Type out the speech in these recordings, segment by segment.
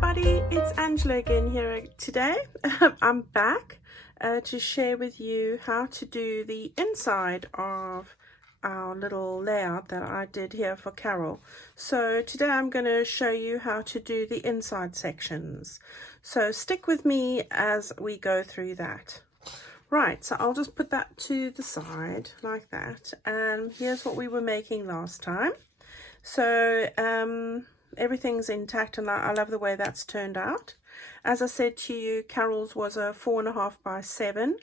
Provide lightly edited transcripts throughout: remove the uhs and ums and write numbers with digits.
everybody, it's Angela again here today. I'm back to share with you how to do the inside of our little layout that I did here for Carol. So today I'm going to show you how to do the inside sections. So stick with me as we go through that. Right, so I'll just put that to the side like that, and here's what we were making last time. So everything's intact, and I love the way that's turned out. As I said to you, Carol's was a 4.5 by 7,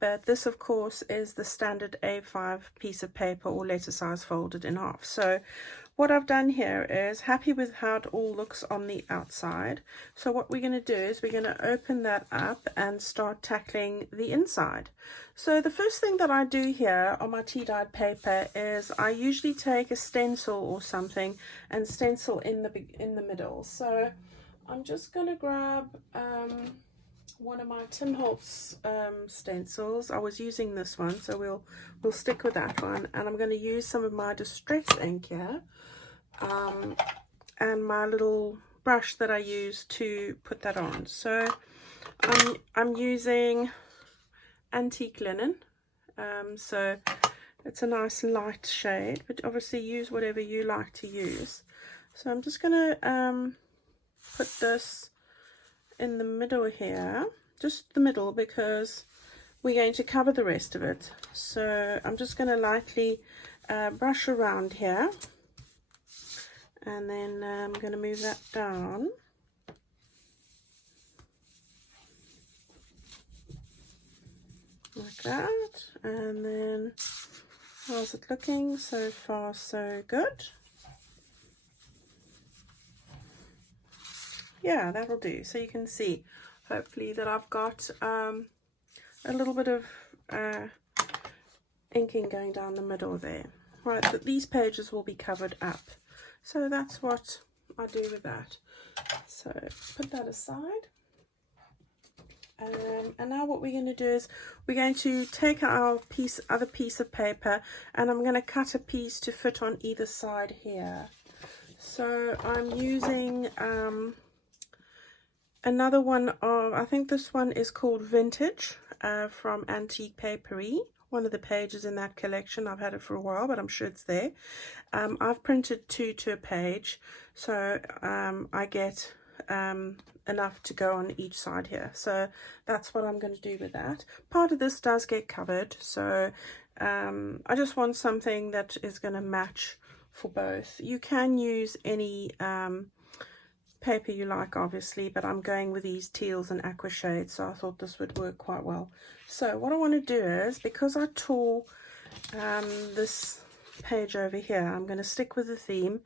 but this of course is the standard A5 piece of paper or letter size folded in half. So what I've done here is happy with how it all looks on the outside. So what we're going to do is we're going to open that up and start tackling the inside. So the first thing that I do here on my tea dyed paper is I usually take a stencil or something and stencil in the middle. So I'm just going to grab one of my Tim Holtz stencils. I was using this one, so we'll stick with that one, and I'm going to use some of my distress ink here and my little brush that I use to put that on. So I'm using antique linen, so it's a nice light shade, but obviously use whatever you like to use. So I'm just going to put this in the middle here, just the middle, because we're going to cover the rest of it. So I'm just going to lightly brush around here, and then I'm going to move that down. Like that. And then how's it looking? So far so good. Yeah, that'll do. So you can see hopefully that I've got a little bit of inking going down the middle there. Right, but these pages will be covered up. So that's what I do with that. So put that aside. And now what we're going to do is we're going to take our other piece of paper, and I'm going to cut a piece to fit on either side here. So I'm using another one of, I think this one is called Vintage from Antique Paperie. One of the pages in that collection. I've had it for a while, but I'm sure it's there. I've printed 2 to a page, so I get enough to go on each side here. So that's what I'm going to do with that. Part of this does get covered, so I just want something that is going to match for both. You can use any paper you like, obviously, but I'm going with these teals and aqua shades, so I thought this would work quite well. So what I want to do is, because I tore this page over here, I'm going to stick with the theme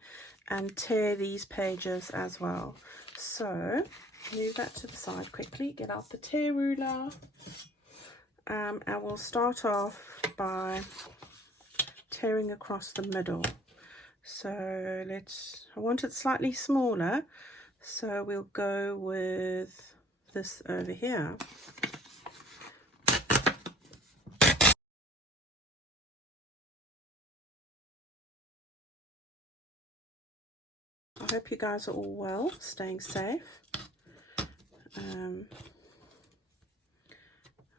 and tear these pages as well. So move that to the side quickly, get out the tear ruler, and we'll start off by tearing across the middle. So I want it slightly smaller, so we'll go with this over here. I hope you guys are all well, staying safe.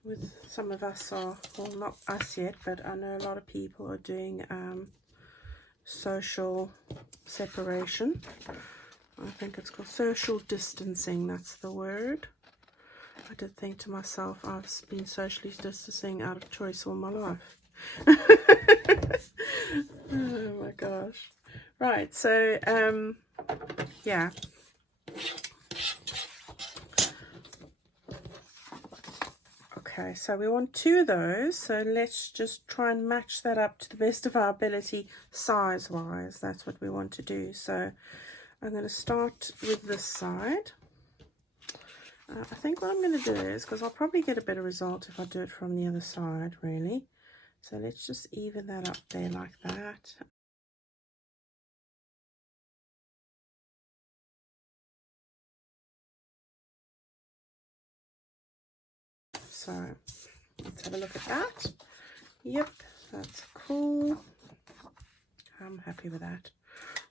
With some of us are, well, not us yet, but I know a lot of people are doing social separation. I think it's called social distancing, that's the word. I did think to myself, I've been socially distancing out of choice all my life. Oh my gosh. Right, so yeah. Okay, so we want 2 of those, so let's just try and match that up to the best of our ability size wise. That's what we want to do. So I'm going to start with this side. I think what I'm going to do is, because I'll probably get a better result if I do it from the other side, really. So let's just even that up there like that. So let's have a look at that. Yep, that's cool. I'm happy with that.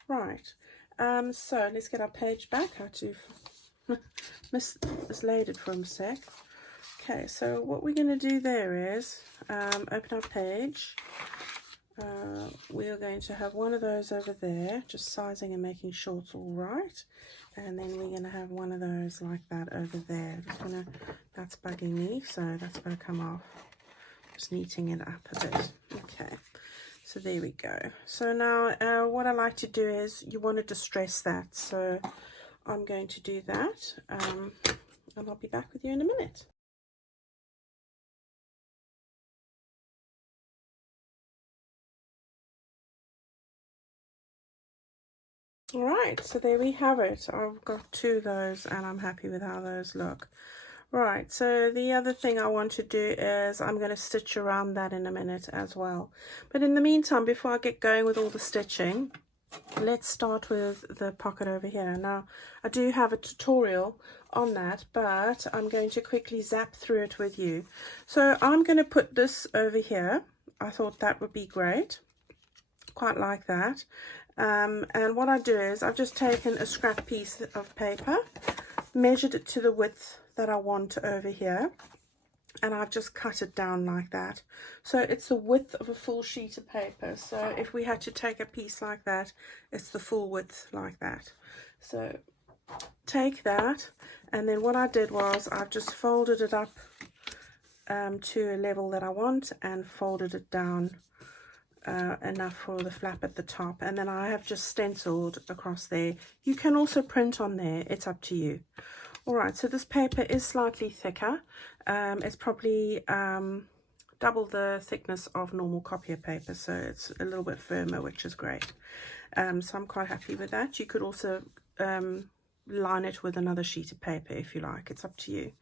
Right, so let's get our page back. How to mislaid it for a sec. Okay, so what we're going to do there is open our page. We are going to have one of those over there, just sizing and making sure it's all right. And then we're going to have one of those like that over there. That's bugging me, so that's going to come off. Just neating it up a bit. Okay, so there we go. So now what I like to do is you want to distress that. So I'm going to do that, and I'll be back with you in a minute. Alright, so there we have it. I've got two of those and I'm happy with how those look. Right, so the other thing I want to do is I'm going to stitch around that in a minute as well. But in the meantime, before I get going with all the stitching, let's start with the pocket over here. Now, I do have a tutorial on that, but I'm going to quickly zap through it with you. So I'm going to put this over here. I thought that would be great. Quite like that. And what I do is I've just taken a scrap piece of paper, measured it to the width that I want over here, and I've just cut it down like that. So it's the width of a full sheet of paper. So if we had to take a piece like that, it's the full width like that. So take that, and then what I did was I've just folded it up to a level that I want and folded it down enough for the flap at the top, and then I have just stenciled across there. You can also print on there, it's up to you. Alright, so this paper is slightly thicker. It's probably double the thickness of normal copier paper, so it's a little bit firmer, which is great. So I'm quite happy with that. You could also line it with another sheet of paper if you like, it's up to you.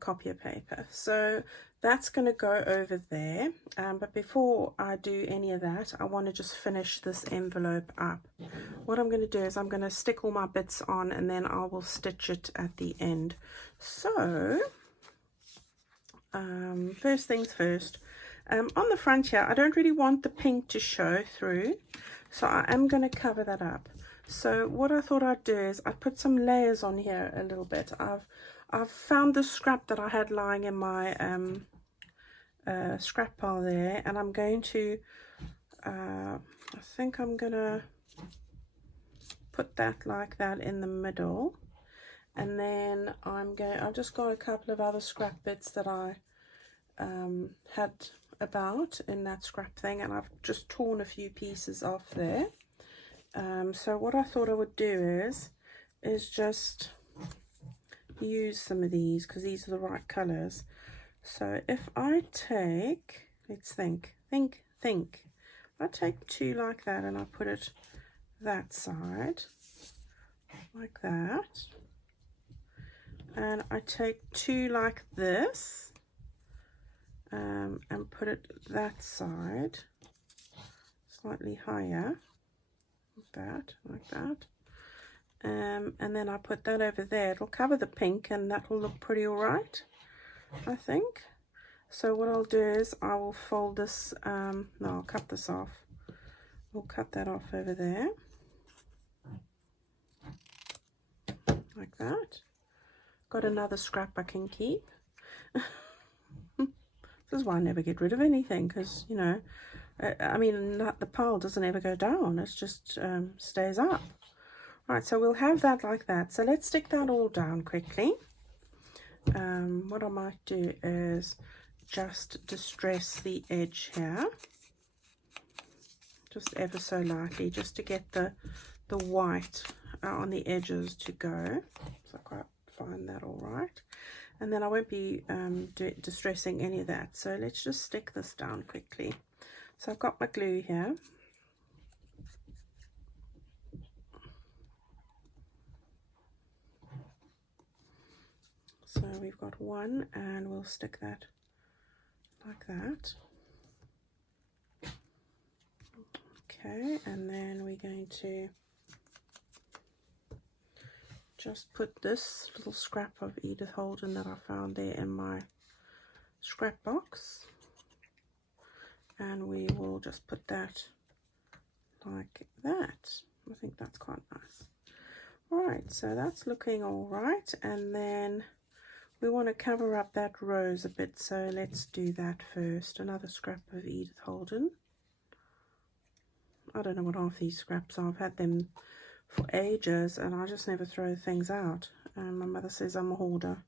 Copier paper. So that's going to go over there, but before I do any of that, I want to just finish this envelope up. What I'm going to do is I'm going to stick all my bits on, and then I will stitch it at the end. So first things first, on the front here I don't really want the pink to show through, so I am going to cover that up. So what I thought I'd do is I put some layers on here a little bit. I've found the scrap that I had lying in my scrap pile there, and I'm going to I think I'm gonna put that like that in the middle, and then I've just got a couple of other scrap bits that I had about in that scrap thing, and I've just torn a few pieces off there. So what I thought I would do is just use some of these, because these are the right colors. So if I take, let's think, I take two like that, and I put it that side like that, and I take two like this and put it that side slightly higher, like that. And then I put that over there. It'll cover the pink, and that will look pretty alright, I think. So what I'll do is I will fold this, no, I'll cut this off. We'll cut that off over there, like that. Got another scrap I can keep. This is why I never get rid of anything, because, you know, I mean, the pile doesn't ever go down, it just stays up. Right, so we'll have that like that. So let's stick that all down quickly. What I might do is just distress the edge here, just ever so lightly, just to get the white on the edges to go. So I quite find that all right. And then I won't be distressing any of that. So let's just stick this down quickly. So I've got my glue here. So we've got one, and we'll stick that like that. Okay, and then we're going to just put this little scrap of Edith Holden that I found there in my scrap box, and we will just put that like that. I think that's quite nice. Right, so that's looking all right, and then we want to cover up that rose a bit, so let's do that first. Another scrap of Edith Holden. I don't know what half these scraps are. I've had them for ages and I just never throw things out. And my mother says I'm a hoarder,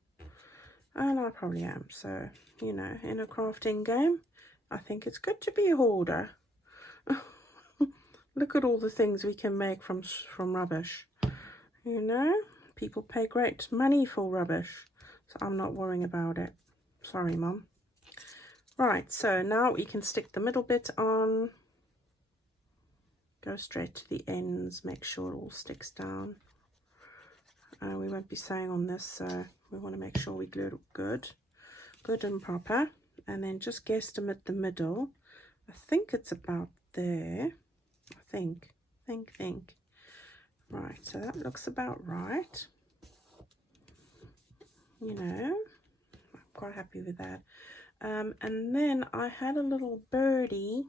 and I probably am. So, you know, in a crafting game, I think it's good to be a hoarder. Look at all the things we can make from rubbish. You know, people pay great money for rubbish, so I'm not worrying about it. Sorry, Mum. Right, so now we can stick the middle bit on. Go straight to the ends, make sure it all sticks down. We won't be sewing on this, so we want to make sure we glue it good and proper. And then just guesstimate the middle. I think it's about there. I think. Right, so that looks about right. You know, I'm quite happy with that. And then I had a little birdie,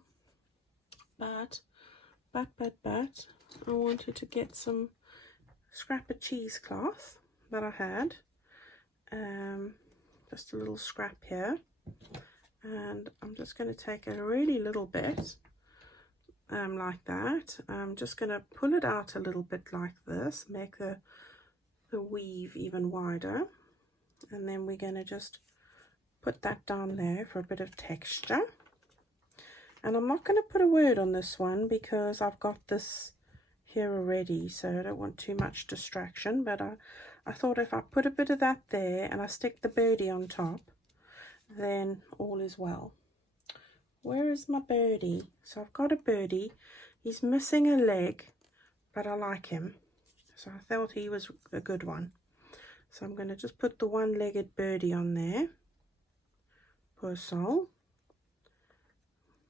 but I wanted to get some scrap of cheesecloth that I had. Just a little scrap here. And I'm just going to take a really little bit, like that. I'm just going to pull it out a little bit like this, make the weave even wider. And then we're going to just put that down there for a bit of texture. And I'm not going to put a word on this one because I've got this here already, so I don't want too much distraction. But I thought if I put a bit of that there and I stick the birdie on top, then all is well. Where is my birdie? So I've got a birdie. He's missing a leg, but I like him. So I thought he was a good one. So I'm going to just put the one-legged birdie on there. Poor soul.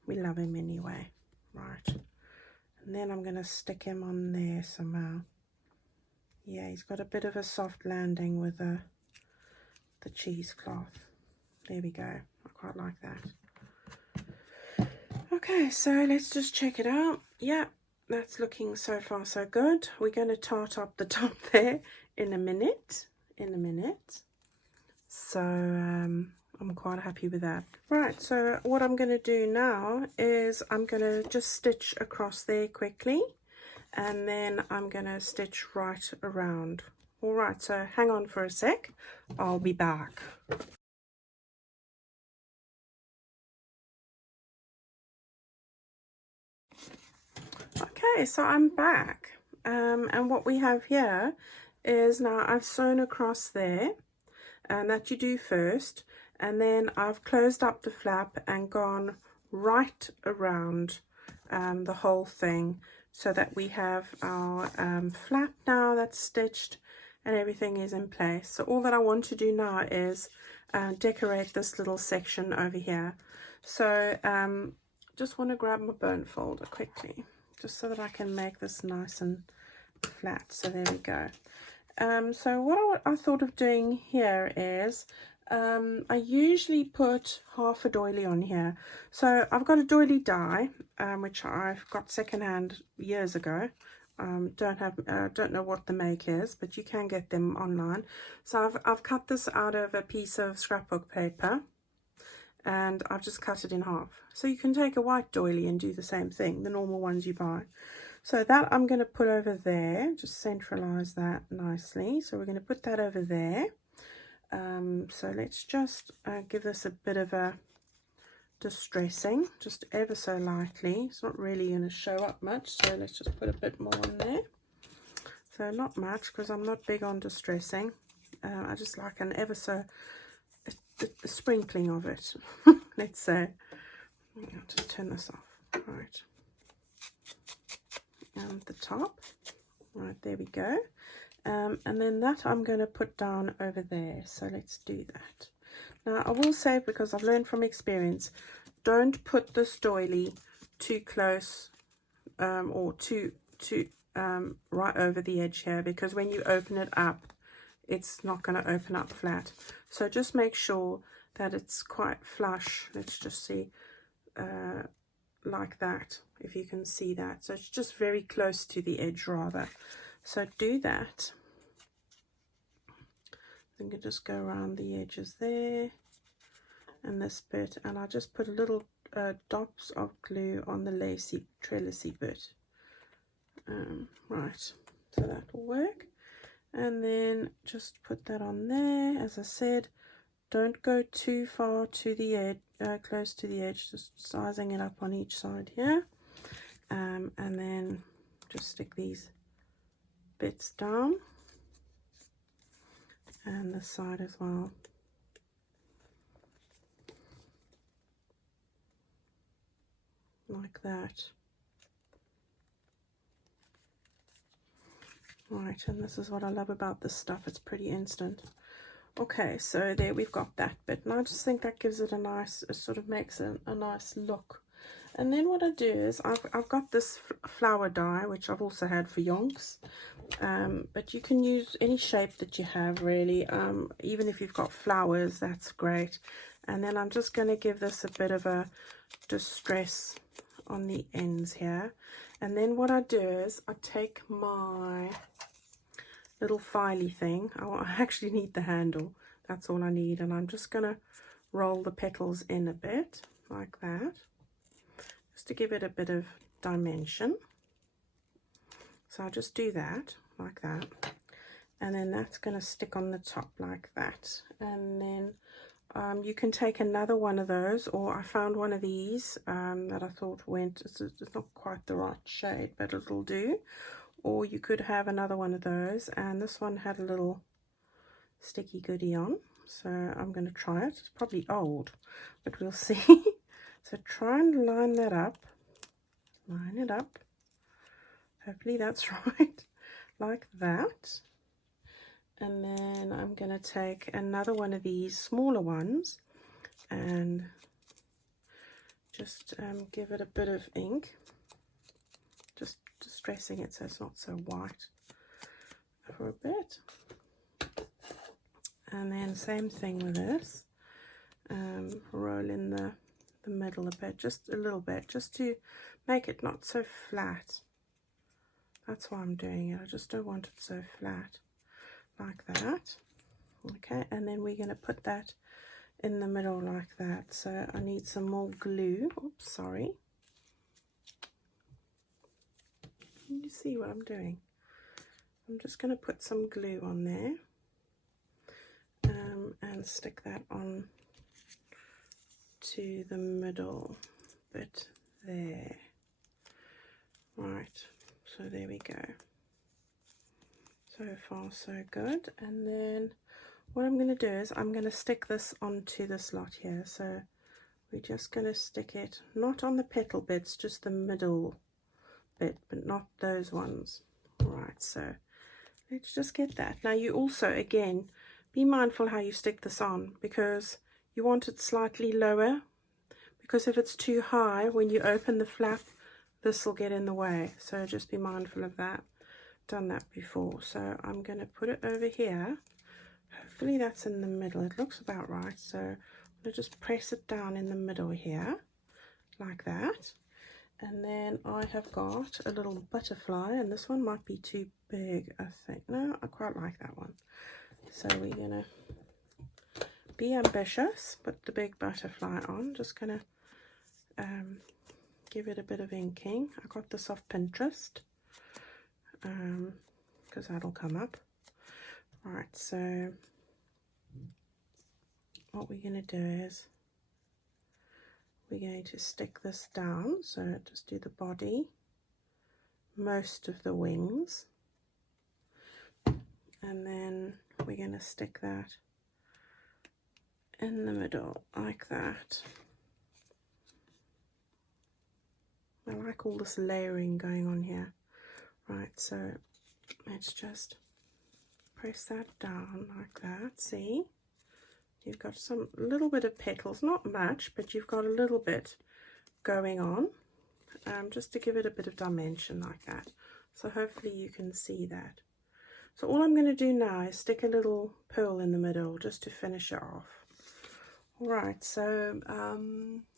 We love him anyway. Right. And then I'm going to stick him on there somehow. Yeah, he's got a bit of a soft landing with the cheesecloth. There we go. I quite like that. Okay, so let's just check it out. Yeah, that's looking so far so good. We're going to tart up the top there in a minute. So I'm quite happy with that. Right, so what I'm going to do now is I'm going to just stitch across there quickly, and then I'm going to stitch right around. All right, so hang on for a sec. I'll be back. Okay, so I'm back. And what we have here is now I've sewn across there, and that you do first. And then I've closed up the flap and gone right around the whole thing, so that we have our flap now that's stitched and everything is in place. So all that I want to do now is decorate this little section over here. So just want to grab my bone folder quickly, just so that I can make this nice and flat. So there we go. So what I thought of doing here is I usually put half a doily on here. So I've got a doily die, which I've got secondhand years ago. Don't know what the make is, but you can get them online. So I've cut this out of a piece of scrapbook paper, and I've just cut it in half. So you can take a white doily and do the same thing, the normal ones you buy. So that I'm going to put over there, just centralize that nicely. So we're going to put that over there. So let's just give this a bit of a distressing, just ever so lightly. It's not really going to show up much, so let's just put a bit more on there. So not much, because I'm not big on distressing. I just like an ever so a sprinkling of it. Let's say. I'll just turn this off. Right. And the top. Right, there we go. And then that I'm going to put down over there. So let's do that. Now I will say, because I've learned from experience, don't put this doily too close or too right over the edge here, because when you open it up, it's not going to open up flat. So just make sure that it's quite flush. Let's just see, like that, if you can see that. So it's just very close to the edge rather. So do that. I'm going to just go around the edges there and this bit, and I just put a little dots of glue on the lacy trellisy bit. Right, so that will work. And then just put that on there. As I said, don't go too far to the edge, close to the edge, just sizing it up on each side here. And then just stick these bits down, and this side as well. Like that. Right, and this is what I love about this stuff, it's pretty instant. Okay, so there we've got that bit, and I just think that gives it a nice, it sort of makes a nice look. And then what I do is I've got this flower die, which I've also had for yonks, but you can use any shape that you have really, even if you've got flowers, that's great. And then I'm just going to give this a bit of a distress on the ends here. And then what I do is I take my little filey thing. I actually need the handle, that's all I need, and I'm just going to roll the petals in a bit like that, just to give it a bit of dimension. So I'll just do that like that, and then that's going to stick on the top like that. And then you can take another one of those, or I found one of these that I thought went, it's not quite the right shade, but it'll do. Or you could have another one of those, and this one had a little sticky goodie on, so I'm going to try it. It's probably old, but we'll see. So try and line that up, line it up, hopefully that's right, like that. And then I'm going to take another one of these smaller ones and just give it a bit of ink, just distressing it so it's not so white for a bit. And then same thing with this, roll in the middle a bit, just a little bit, just to make it not so flat. That's why I'm doing it, I just don't want it so flat, like that. Okay, and then we're going to put that in the middle like that. So I need some more glue. Oops, sorry. Can you see what I'm doing? I'm just going to put some glue on there and stick that on to the middle bit there. Right, so there we go. So far so good. And then what I'm going to do is I'm going to stick this onto the slot here. So we're just going to stick it not on the petal bits, just the middle bit, but not those ones. Right, so let's just get that. Now you also, again, be mindful how you stick this on, because you want it slightly lower, because if it's too high, when you open the flap, this will get in the way. So just be mindful of that. Done that before. So I'm going to put it over here. Hopefully that's in the middle. It looks about right. So I'm going to just press it down in the middle here, like that. And then I have got a little butterfly, and this one might be too big, I think. No, I quite like that one. So we're going to be ambitious, put the big butterfly on. Just going to give it a bit of inking. I got this off Pinterest, because that'll come up. Right, so what we're going to do is we're going to stick this down. So just do the body, most of the wings, and then we're going to stick that in the middle like that. I like all this layering going on here. Right, so let's just press that down like that. See, you've got some little bit of petals, not much, but you've got a little bit going on, just to give it a bit of dimension like that. So hopefully you can see that. So all I'm going to do now is stick a little pearl in the middle just to finish it off. All right, so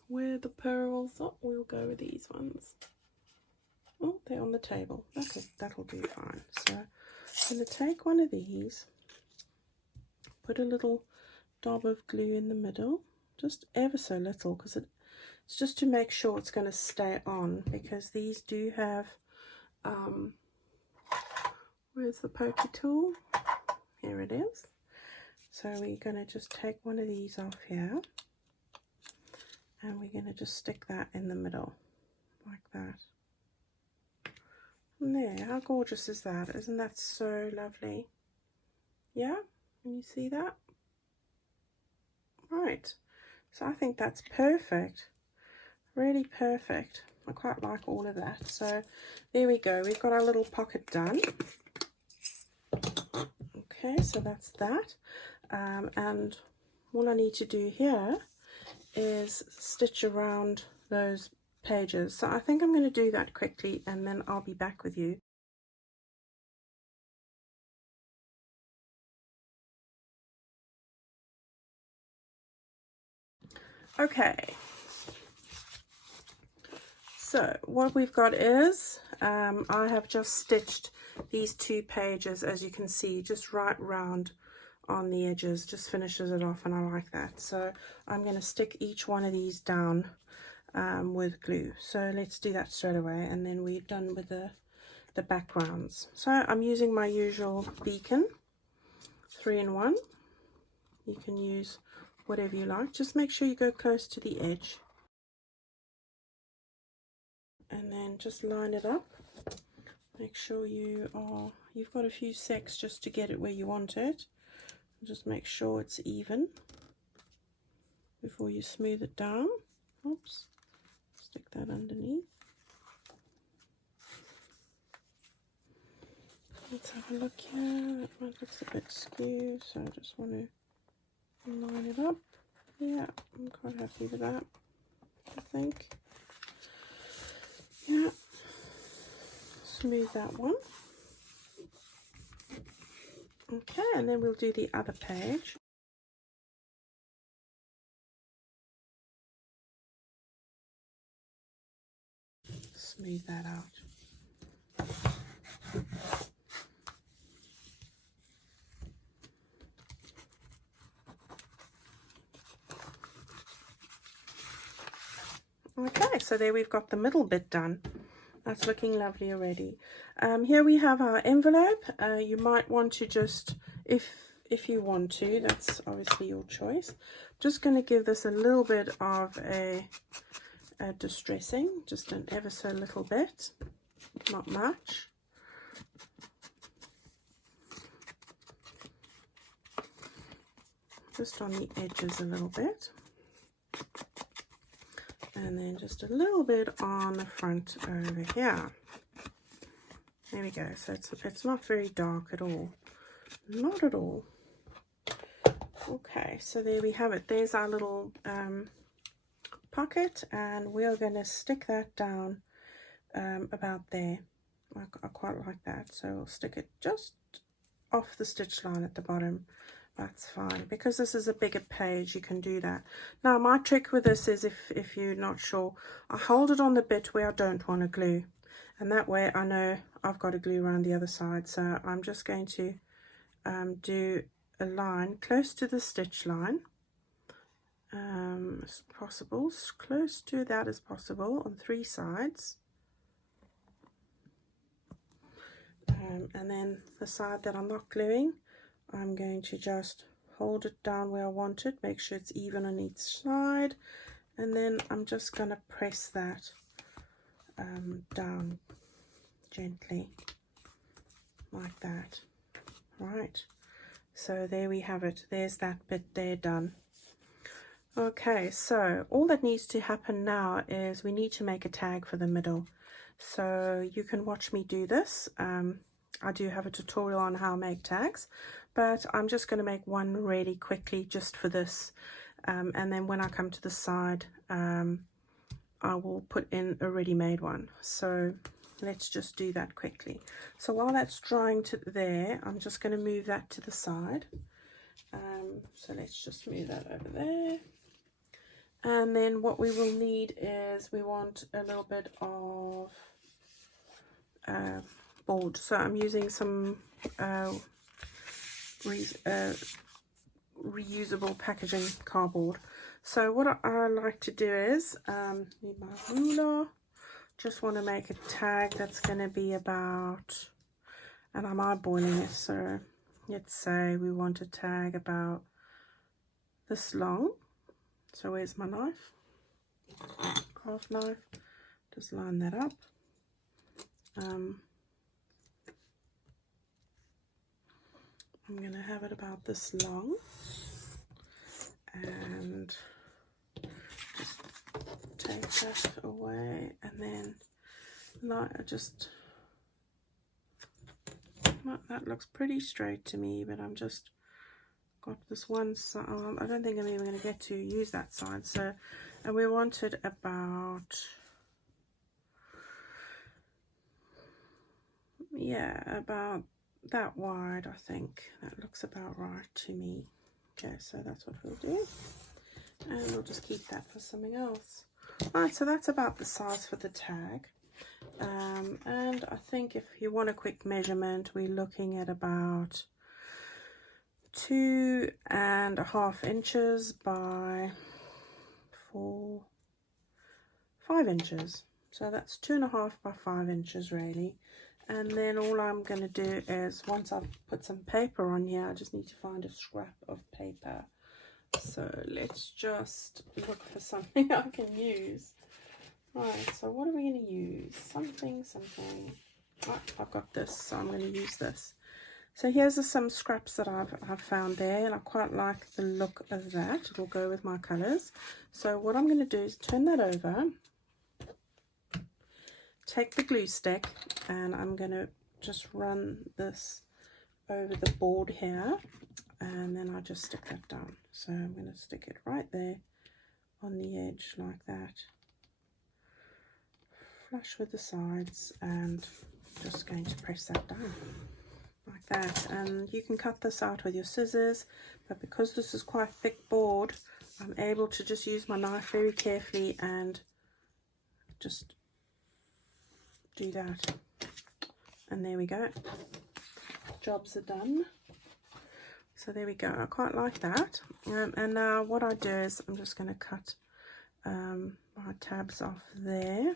where the pearls, oh, we'll go with these ones. Oh, they're on the table. Okay, that'll do fine. So I'm going to take one of these, put a little dab of glue in the middle, just ever so little, because it's just to make sure it's going to stay on, because these do have, where's the pokey tool? Here it is. So we're going to just take one of these off here, and we're going to just stick that in the middle, like that. And there, how gorgeous is that? Isn't that so lovely? Yeah, can you see that? Right, so I think that's perfect, really perfect. I quite like all of that. So there we go, we've got our little pocket done. Okay, so that's that. And all I need to do here is stitch around those pages. So I think I'm going to do that quickly, and then I'll be back with you. Okay, so what we've got is I have just stitched these 2 pages, as you can see, just right round on the edges, just finishes it off, and I like that. So I'm going to stick each one of these down with glue. So let's do that straight away, and then we're done with the backgrounds. So I'm using my usual beacon 3-in-1. You can use whatever you like, just make sure you go close to the edge, and then just line it up. Make sure you've got a few secs just to get it where you want it. Just make sure it's even before you smooth it down. Oops, stick that underneath. Let's have a look here. That one looks a bit skewed, so I just want to line it up. Yeah, I'm quite happy with that, I think. Yeah, smooth that one. Okay, and then we'll do the other page. Smooth that out. Okay, so there we've got the middle bit done. That's looking lovely already. Here we have our envelope. You might want to just, if you want to, that's obviously your choice. Just going to give this a little bit of a distressing, just an ever so little bit, not much. Just on the edges a little bit. And then just a little bit on the front over here. There we go. So it's not very dark at all. Not at all. Okay, so there we have it. There's our little pocket, and we're going to stick that down about there. I quite like that. So we'll stick it just off the stitch line at the bottom. That's fine, because this is a bigger page, you can do that. Now my trick with this is, if you're not sure, I hold it on the bit where I don't want to glue, and that way I know I've got to glue around the other side. So I'm just going to do a line close to the stitch line, as possible, as close to that as possible on 3 sides, and then the side that I'm not gluing, I'm going to just hold it down where I want it, make sure it's even on each side, and then I'm just going to press that down gently like that. Right, so there we have it. There's that bit there done. Okay, so all that needs to happen now is we need to make a tag for the middle. So you can watch me do this. I do have a tutorial on how to make tags, but I'm just going to make one really quickly just for this, and then when I come to the side I will put in a ready-made one. So let's just do that quickly. So while that's drying to there, I'm just going to move that to the side. So let's just move that over there, and then what we will need is we want a little bit of board, so I'm using some reusable packaging cardboard. So what I like to do is need my ruler. Just want to make a tag that's going to be about, and I'm eyeballing it, so let's say we want a tag about this long. So where's my knife? Craft knife. Just line that up. I'm going to have it about this long, and just take that away, and then just, that looks pretty straight to me, but I'm just got this one side. I don't think I'm even going to get to use that side. So, and we wanted about, yeah, about that wide. I think that looks about right to me. Okay, so that's what we'll do, and we'll just keep that for something else. All right, so that's about the size for the tag. And I think if you want a quick measurement, we're looking at about 2.5 inches by 5 inches. So that's 2.5 by 5 inches really. And then all I'm going to do is, once I've put some paper on here, I just need to find a scrap of paper. So let's just look for something I can use. Right, so what are we going to use? Something. Right, I've got this, so I'm going to use this. So here's some scraps that I've found there, and I quite like the look of that. It'll go with my colours. So what I'm going to do is turn that over, take the glue stick, and I'm going to just run this over the board here, and then I just stick that down. So I'm going to stick it right there on the edge like that, flush with the sides, and just going to press that down like that. And you can cut this out with your scissors, but because this is quite thick board, I'm able to just use my knife very carefully and just do that. And there we go, jobs are done. So there we go, I quite like that. And now what I do is I'm just going to cut my tabs off there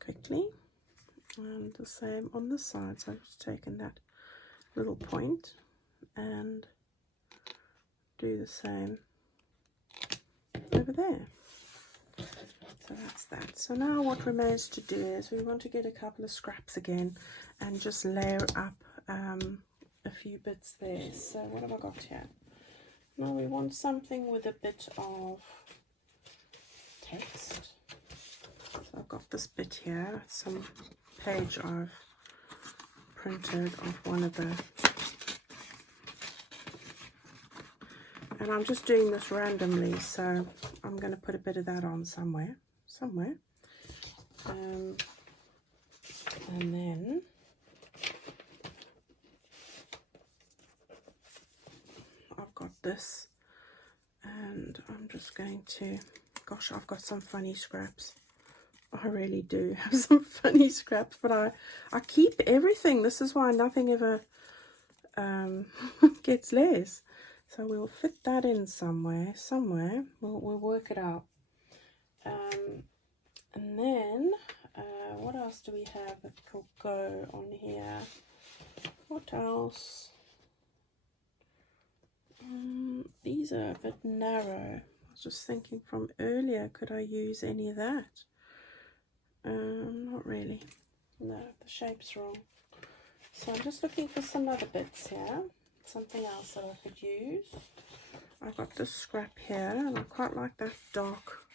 quickly, and the same on this side. So I've just taken that little point and do the same over there. So that's that. So now what remains to do is we want to get a couple of scraps again and just layer up a few bits there. So what have I got here? Now we want something with a bit of text. So I've got this bit here, some page I've printed off one of the, and I'm just doing this randomly, so I'm going to put a bit of that on somewhere, and then I've got this, and I'm just going to, gosh, I've got some funny scraps. I really do have some funny scraps, but I keep everything. This is why nothing ever gets less. So we'll fit that in somewhere. We'll work it out. And then what else do we have that could go on here? What else? These are a bit narrow. I was just thinking from earlier, could I use any of that? Not really. No, the shape's wrong. So I'm just looking for some other bits here. Something else that I could use. I've got this scrap here, and I quite like that dark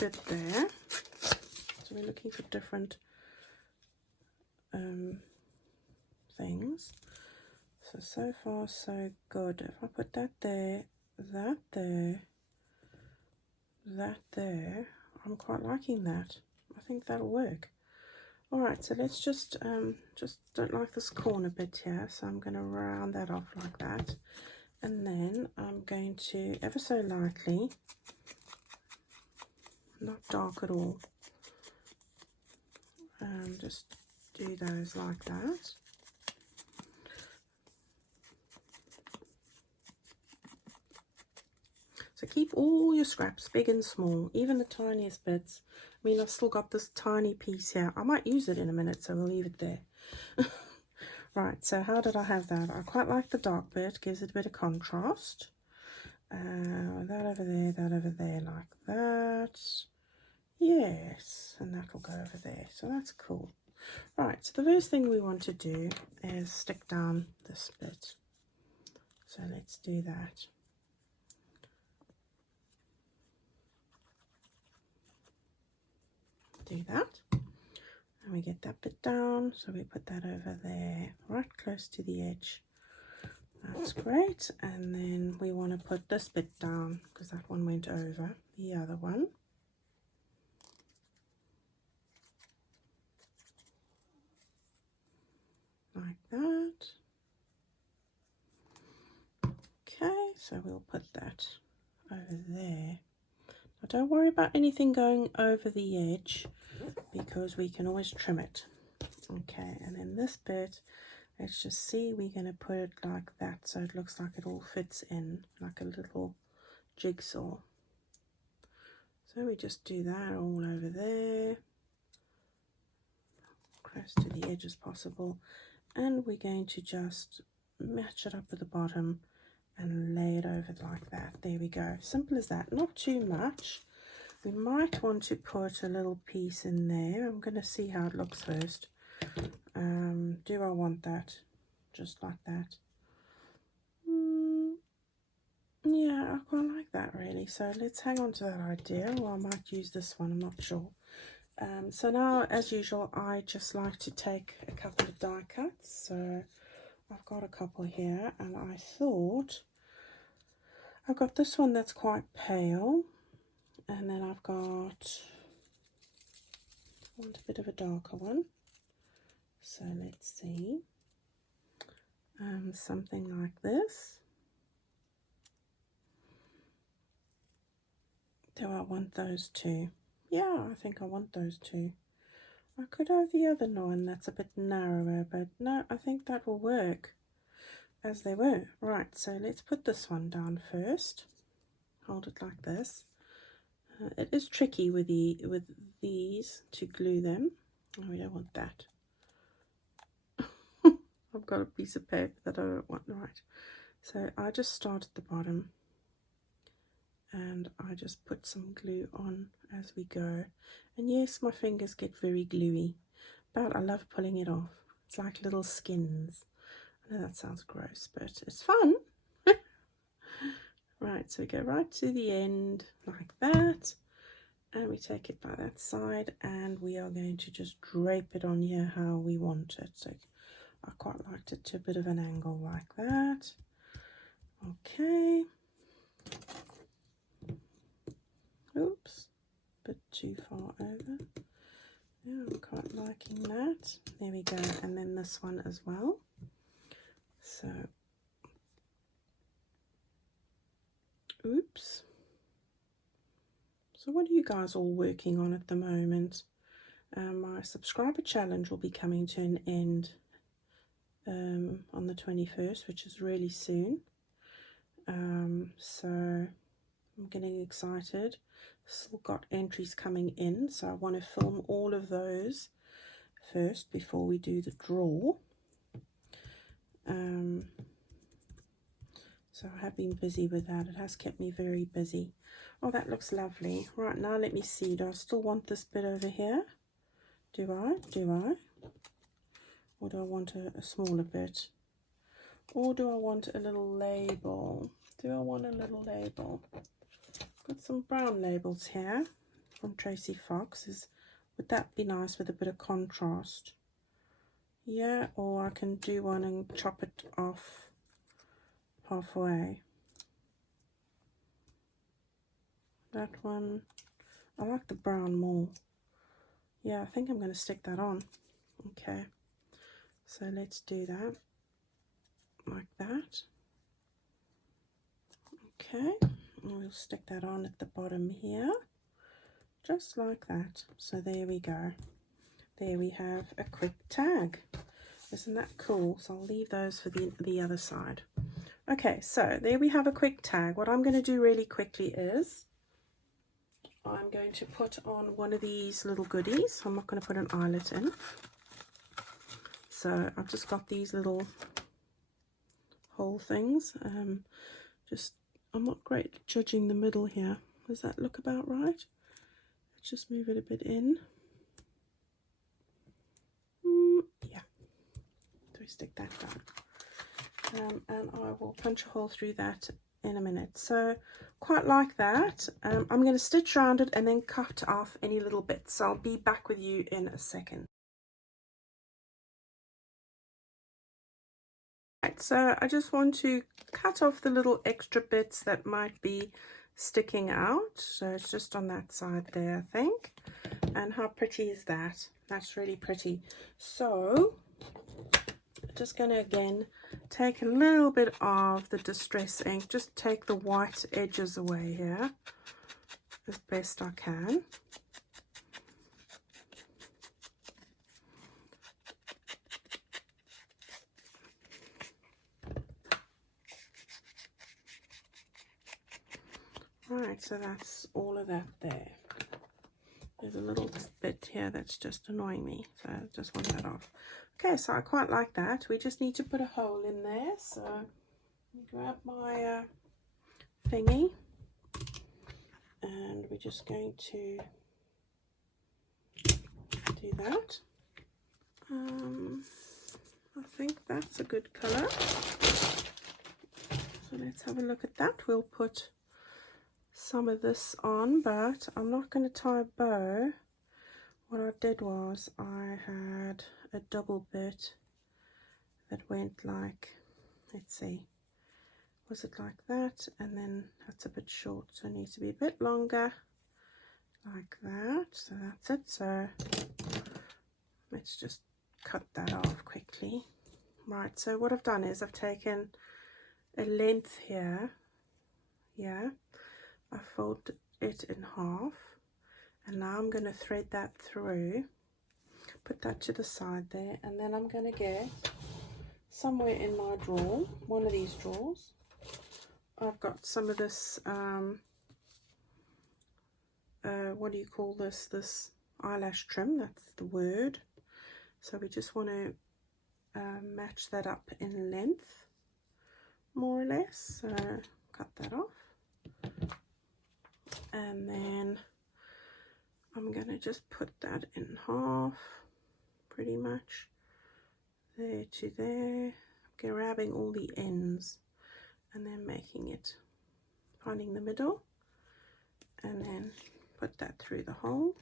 bit there. So we're looking for different things. So far so good. If I put that there, that there, that there, I'm quite liking that. I think that'll work. Alright, so let's just don't like this corner bit here, so I'm going to round that off like that, and then I'm going to ever so lightly not dark at all. Just do those like that. So keep all your scraps, big and small, even the tiniest bits. I mean, I've still got this tiny piece here. I might use it in a minute, so we'll leave it there. Right, so how did I have that? I quite like the dark bit, gives it a bit of contrast. That over there, like that. Yes, and that'll go over there, so that's cool. Right, so the first thing we want to do is stick down this bit. So let's do that. Do that, and we get that bit down, so we put that over there, right close to the edge. That's great. And then we want to put this bit down because that one went over the other one. Like that. Okay, so we'll put that over there. Now don't worry about anything going over the edge because we can always trim it. Okay, and then this bit, let's just see, we're going to put it like that so it looks like it all fits in like a little jigsaw. So we just do that all over there, close to the edge as possible, and we're going to just match it up with the bottom and lay it over like that. There we go, simple as that, not too much. We might want to put a little piece in there. I'm going to see how it looks first. Do I want that just like that? Yeah, I quite like that really, so let's hang on to that idea, or I might use this one, I'm not sure. So now, as usual, I just like to take a couple of die cuts. So I've got a couple here, and I thought I've got this one that's quite pale, and then I've got a bit of a darker one. So let's see, something like this. Do I want those two? Yeah, I think I want those two. I could have the other one that's a bit narrower, but no, I think that will work as they were. Right, so let's put this one down first. Hold it like this. It is tricky with these to glue them. Oh, we don't want that. I've got a piece of paper that I don't want. Right, so I just start at the bottom and I just put some glue on as we go. And yes, my fingers get very gluey, but I love pulling it off. It's like little skins. I know that sounds gross, but it's fun. Right, so we go right to the end like that, and we take it by that side, and we are going to just drape it on here how we want it. So I quite liked it to a bit of an angle like that. Okay. Oops, a bit too far over. Yeah, I'm quite liking that. There we go, and then this one as well. So, oops. So what are you guys all working on at the moment? My subscriber challenge will be coming to an end on the 21st, which is really soon. So I'm getting excited. Still got entries coming in, so I want to film all of those first before we do the draw. So I have been busy with that. It has kept me very busy. Oh, that looks lovely. Right, now let me see. Do I still want this bit over here? Do I? Or do I want a smaller bit? Or do I want a little label? Do I want a little label? Got some brown labels here from Tracy Fox. Would that be nice with a bit of contrast? Yeah, or I can do one and chop it off halfway. That one, I like the brown more. Yeah, I think I'm going to stick that on. Okay, so let's do that like that. Okay, and we'll stick that on at the bottom here, just like that. So there we go. There we have a quick tag. Isn't that cool? So I'll leave those for the other side. Okay, so there we have a quick tag. What I'm going to do really quickly is I'm going to put on one of these little goodies. I'm not going to put an eyelet in. So I've just got these little hole things. I'm not great at judging the middle here. Does that look about right? Let's just move it a bit in. Yeah. So we stick that down. And I will punch a hole through that in a minute. So quite like that. I'm going to stitch around it and then cut off any little bits. So I'll be back with you in a second. Right, so I just want to cut off the little extra bits that might be sticking out. So it's just on that side there, I think. And how pretty is that? That's really pretty. So just going to again take a little bit of the distress ink, just take the white edges away here as best I can. Right, so that's all of that there. There's a little bit here that's just annoying me, so I just want that off. Okay, so I quite like that. We just need to put a hole in there, so let me grab my thingy, and we're just going to do that. I think that's a good colour, so let's have a look at that. We'll put some of this on, but I'm not going to tie a bow. What I did was I had a double bit that went like, let's see, was it like that? And then that's a bit short, so it needs to be a bit longer, like that. So that's it. So let's just cut that off quickly. Right, so what I've done is I've taken a length here, yeah, I folded it in half, and now I'm going to thread that through, put that to the side there, and then I'm going to get somewhere in my drawer, one of these drawers, I've got some of this, what do you call this, eyelash trim, that's the word. So we just want to match that up in length, more or less, so cut that off. And then I'm going to just put that in half, pretty much, there to there, grabbing all the ends and then making it, finding the middle, and then put that through the hole,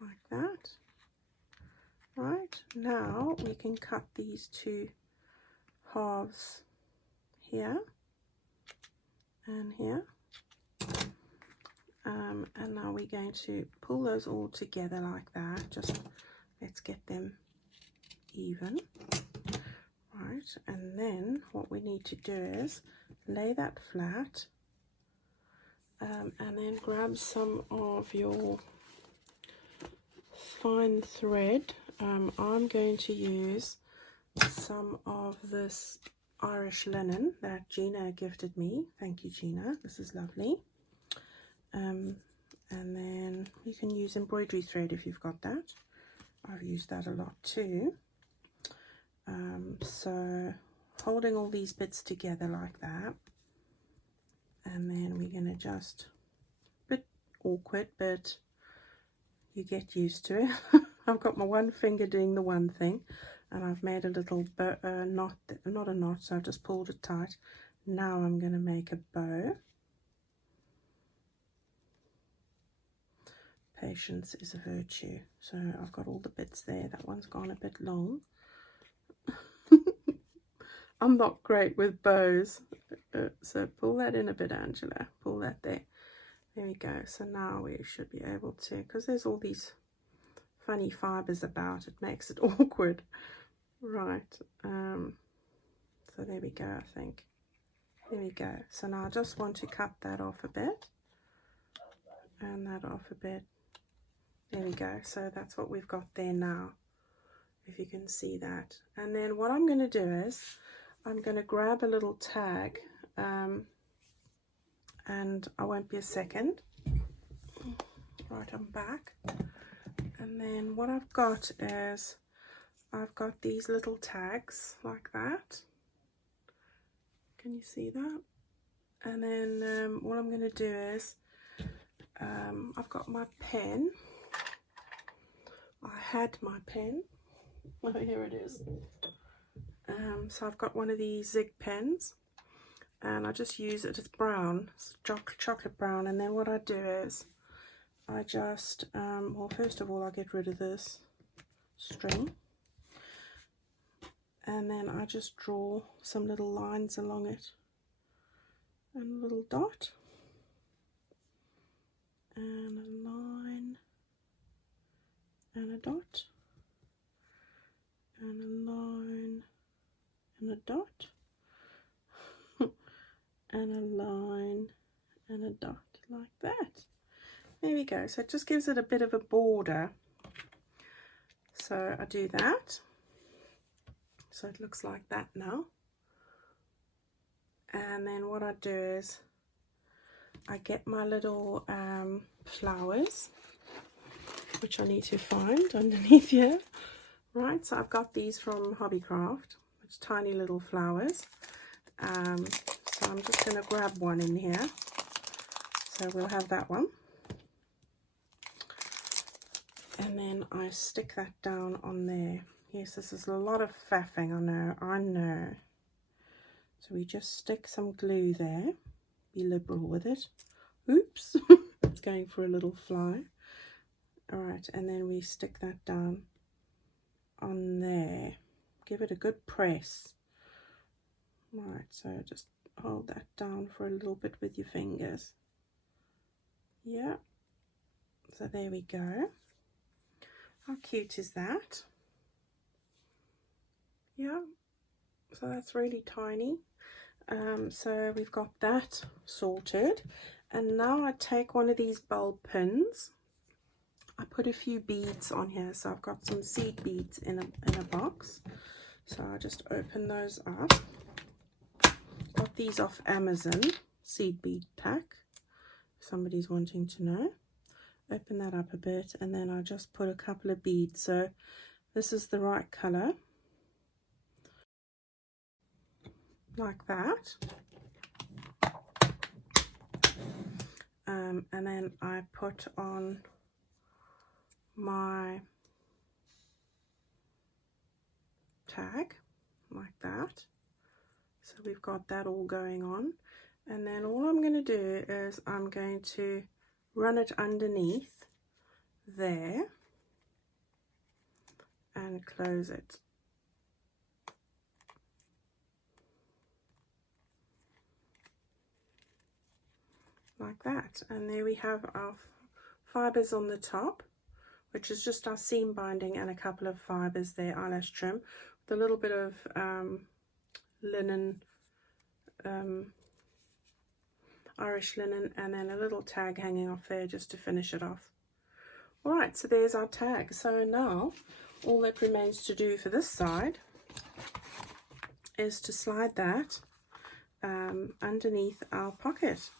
like that. Right, now we can cut these two halves here and here. And now we're going to pull those all together like that. Just let's get them even. Right, and then what we need to do is lay that flat, and then grab some of your fine thread. I'm going to use some of this Irish linen that Gina gifted me. Thank you, Gina, this is lovely. And then you can use embroidery thread if you've got that. I've used that a lot too. So holding all these bits together like that, and then we're going to just, a bit awkward, but you get used to it. I've got my one finger doing the one thing, and I've made a little knot, not a knot, so I've just pulled it tight. Now I'm going to make a bow. Patience is a virtue. So I've got all the bits there. That one's gone a bit long. I'm not great with bows, so pull that in a bit, Angela. Pull that there. There we go. So now we should be able to, because there's all these funny fibers about, it makes it awkward. Right. So there we go, I think. There we go. So now I just want to cut that off a bit and that off a bit. There we go. So that's what we've got there now, if you can see that. And then what I'm going to do is I'm going to grab a little tag, and I won't be a second. Right, I'm back. And then what I've got is I've got these little tags like that. Can you see that? And then what I'm going to do is I've got my pen. I had my pen. Oh, here it is. So I've got one of these zig pens, and I just use it. It's brown, it's chocolate brown. And then what I do is I just well, first of all I get rid of this string, and then I just draw some little lines along it, and a little dot and a line and a dot and a line and a dot and a line and a dot, like that. There we go. So it just gives it a bit of a border. So I do that. So it looks like that now. And then what I do is I get my little flowers, which I need to find underneath here. Right, so I've got these from Hobbycraft, which tiny little flowers. So I'm just going to grab one in here. So we'll have that one. And then I stick that down on there. Yes, this is a lot of faffing, I know. So we just stick some glue there. Be liberal with it. Oops, it's going for a little fly. Alright, and then we stick that down on there. Give it a good press. Right, so just hold that down for a little bit with your fingers. Yeah, so there we go. How cute is that? Yeah, so that's really tiny. So we've got that sorted, and now I take one of these bulb pins. I put a few beads on here, so I've got some seed beads in a box. So I just open those up. Got these off Amazon, seed bead pack, if somebody's wanting to know. Open that up a bit, and then I just put a couple of beads. So this is the right color, like that. And then I put on my tag like that. So we've got that all going on, and then all I'm going to do is I'm going to run it underneath there and close it. Like that. And there we have our fibers on the top, which is just our seam binding and a couple of fibers there, eyelash trim, with a little bit of linen, Irish linen, and then a little tag hanging off there just to finish it off. Alright, so there's our tag. So now all that remains to do for this side is to slide that underneath our pocket,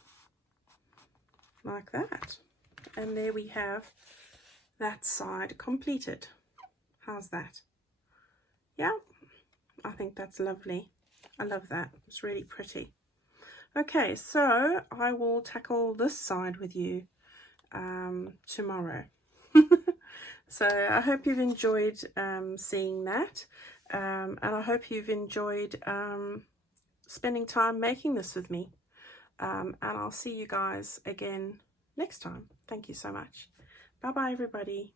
like that. And there we have that side completed. How's that? Yeah, I think that's lovely. I love that. It's really pretty. Okay, so I will tackle this side with you tomorrow. So I hope you've enjoyed seeing that, and I hope you've enjoyed spending time making this with me, and I'll see you guys again next time. Thank you so much. Bye bye everybody.